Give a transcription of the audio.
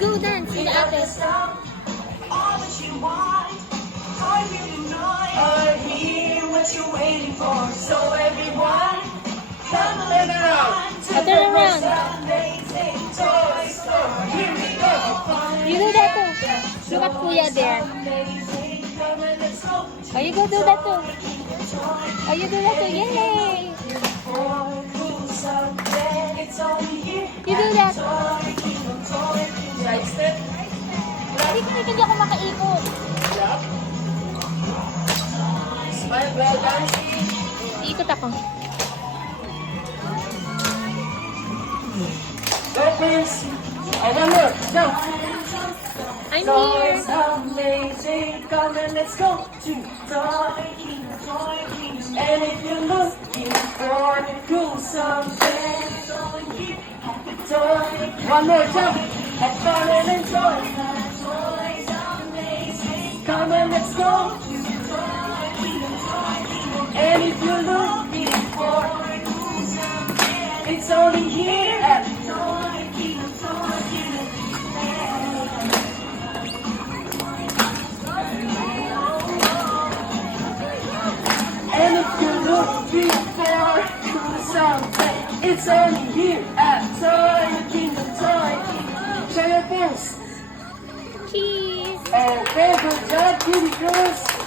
Go dance in the ate. Turn around. You do that too. Look at Kuya there. Oh, you go do that too. Oh, you do that too. Yay! You do that. Hindi ako makaikot. Smile well dancing. Ikot ako. Go please. Oh, one more. Jump. I'm So here. it's amazing. Come and let's go to Toy Kingdom. And if you're looking for cool something, one more jump. Have fun and enjoy. Come and let's go to Toy Kingdom. And if you're looking for cool something, it's only here at Toy Kingdom. Toy Kingdom. And if you're looking for something, it's only here at Toy Kingdom. Toy Kingdom. Show your pants. Cheese. Okay, good job, kitty girls.